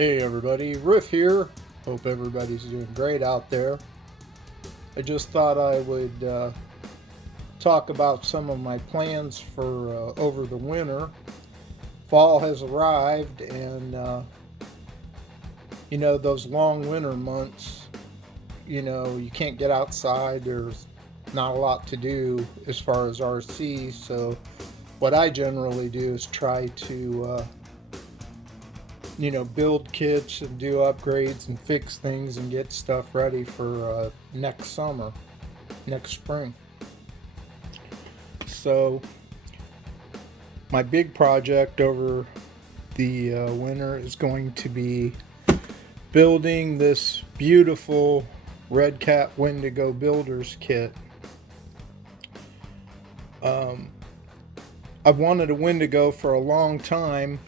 Hey everybody, Riff here. Hope everybody's doing great out there. I just thought I would talk about some of my plans for over the winter. Fall has arrived, and those long winter months, you can't get outside. There's not a lot to do as far as RC. So, what I generally do is try to build kits and do upgrades and fix things and get stuff ready for next summer, next spring. So, my big project over the winter is going to be building this beautiful Red Cat Wendigo Builders kit. I've wanted a Wendigo for a long time,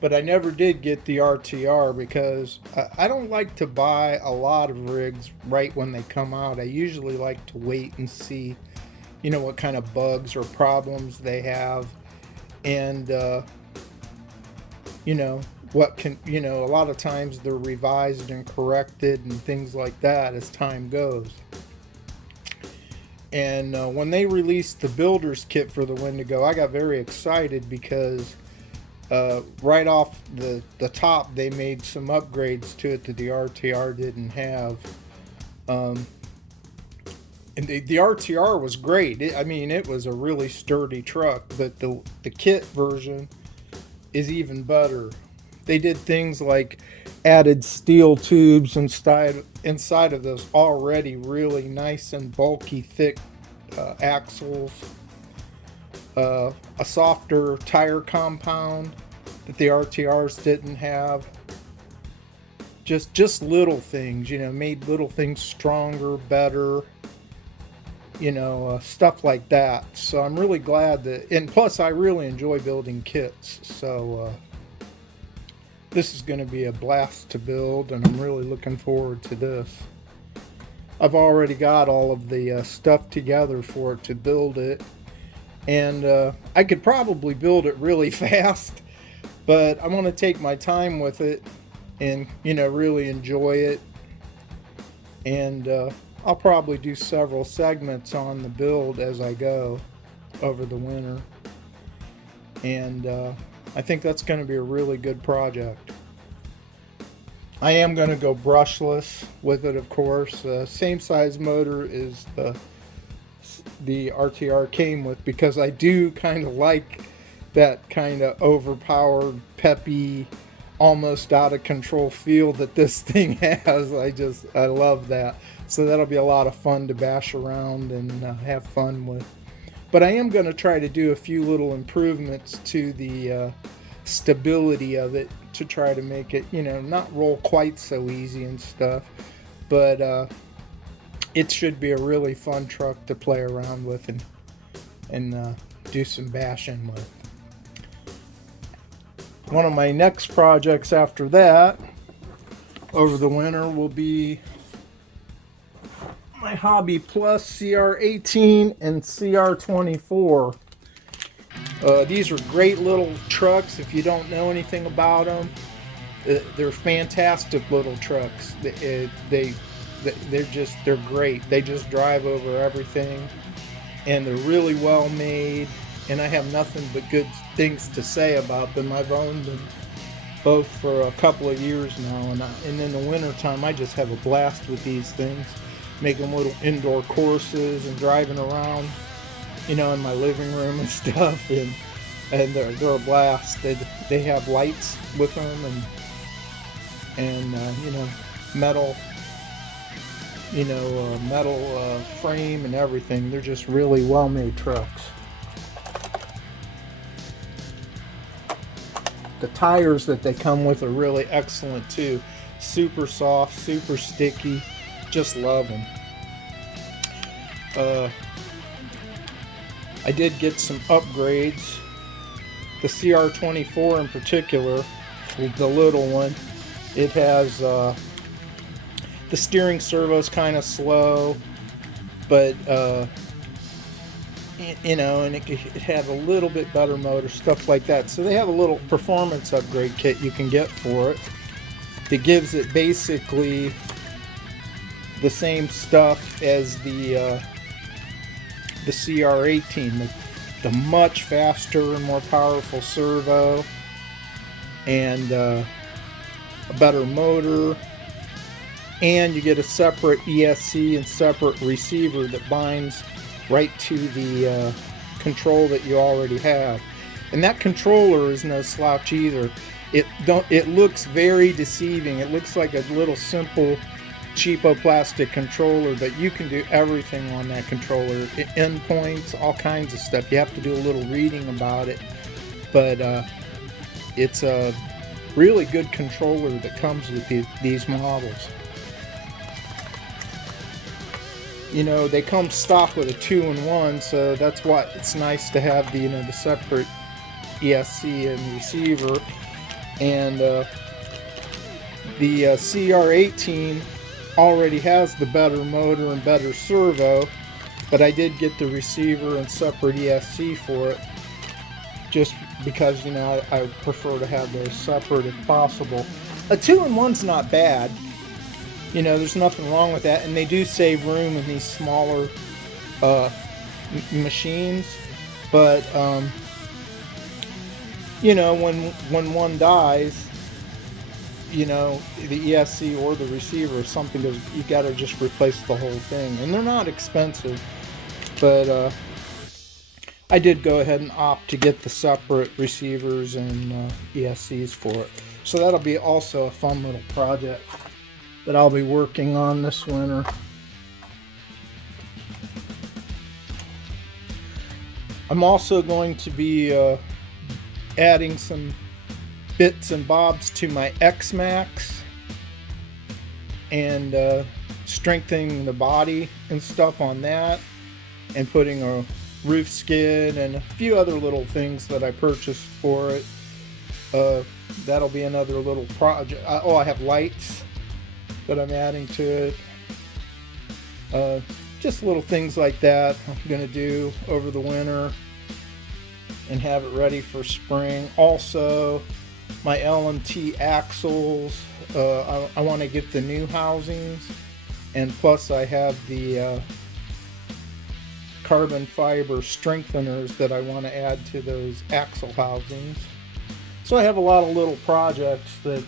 but I never did get the RTR because I don't like to buy a lot of rigs right when they come out. I usually like to wait and see, what kind of bugs or problems they have, and a lot of times they're revised and corrected and things like that as time goes. And when they released the builder's kit for the Wendigo, I got very excited because right off the top, they made some upgrades to it that the RTR didn't have. And the RTR was great. It was a really sturdy truck, but the kit version is even better. They did things like added steel tubes inside of those already really nice and bulky, thick axles. A softer tire compound that the RTRs didn't have. Just little things, made little things stronger, better, stuff like that. So I'm really glad and plus I really enjoy building kits. So this is going to be a blast to build, and I'm really looking forward to this. I've already got all of the stuff together for it to build it. And I could probably build it really fast, but I want to take my time with it and, really enjoy it. And I'll probably do several segments on the build as I go over the winter. And I think that's going to be a really good project. I am going to go brushless with it, of course. Same size motor is the RTR came with, because I do kind of like that kind of overpowered, peppy, almost out of control feel that this thing has. I love that. So that'll be a lot of fun to bash around and have fun with. But I am going to try to do a few little improvements to the stability of it to try to make it, not roll quite so easy and stuff. But it should be a really fun truck to play around with and do some bashing with. One of my next projects after that, over the winter, will be my Hobby Plus CR18 and CR24. These are great little trucks. If you don't know anything about them, they're fantastic little trucks. They're great. They just drive over everything, and they're really well made, and I have nothing but good things to say about them. I've owned them both for a couple of years now, and in the wintertime I just have a blast with these things, making little indoor courses and driving around, in my living room and stuff, and they're a blast. They have lights with them, and metal frame and everything. They're just really well made trucks. The tires that they come with are really excellent too. Super soft, super sticky. Just love them. I did get some upgrades. The CR24 in particular, the little one, it has the steering servo's kind of slow, but you know, and it could have a little bit better motor, stuff like that. So they have a little performance upgrade kit you can get for it that gives it basically the same stuff as the CR18, the much faster and more powerful servo, and a better motor, and you get a separate ESC and separate receiver that binds right to the control that you already have. And that controller is no slouch either. It looks very deceiving. It looks like a little simple cheapo plastic controller, but you can do everything on that controller. Endpoints, all kinds of stuff. You have to do a little reading about it, but it's a really good controller that comes with these models. You know, they come stock with a 2-in-1, so that's why it's nice to have the, you know, the separate ESC and receiver. And the CR18 already has the better motor and better servo, but I did get the receiver and separate ESC for it, just because, you know, I prefer to have those separate if possible. A 2-in-1's not bad. You know, there's nothing wrong with that, and they do save room in these smaller machines. But you know, when one dies, you know, the ESC or the receiver or something goes, you got to just replace the whole thing, and they're not expensive. But I did go ahead and opt to get the separate receivers and ESCs for it. So that'll be also a fun little project that I'll be working on this winter. I'm also going to be adding some bits and bobs to my X-Max and strengthening the body and stuff on that, and putting a roof skid and a few other little things that I purchased for it. That'll be another little project. Oh, I have lights that I'm adding to it. Just little things like that I'm going to do over the winter and have it ready for spring. Also, my LMT axles, I want to get the new housings, and plus I have the carbon fiber strengtheners that I want to add to those axle housings. So I have a lot of little projects that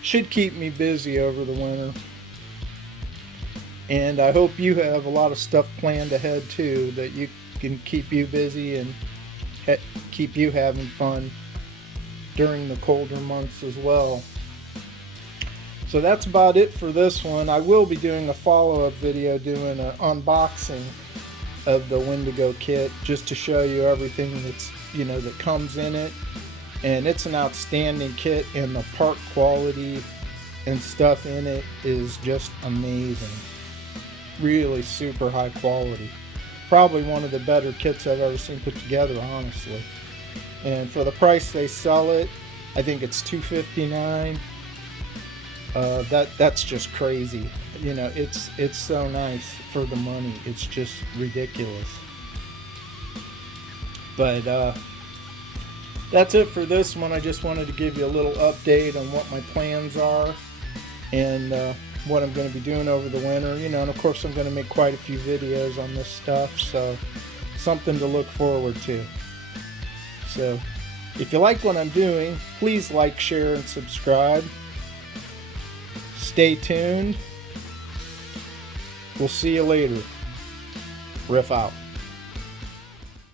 should keep me busy over the winter. And I hope you have a lot of stuff planned ahead too, that you can keep you busy and keep you having fun during the colder months as well. So that's about it for this one. I will be doing a follow-up video doing an unboxing of the Wendigo kit, just to show you everything that's, you know, that comes in it. And it's an outstanding kit, and the part quality and stuff in it is just amazing. Really super high quality. Probably one of the better kits I've ever seen put together, honestly. And for the price they sell it, I think it's $259. That's just crazy. You know, it's so nice for the money. It's just ridiculous. But that's it for this one. I just wanted to give you a little update on what my plans are and what I'm going to be doing over the winter. You know, and of course I'm going to make quite a few videos on this stuff, so something to look forward to. So if you like what I'm doing, please like, share, and subscribe. Stay tuned. We'll see you later. Riff out.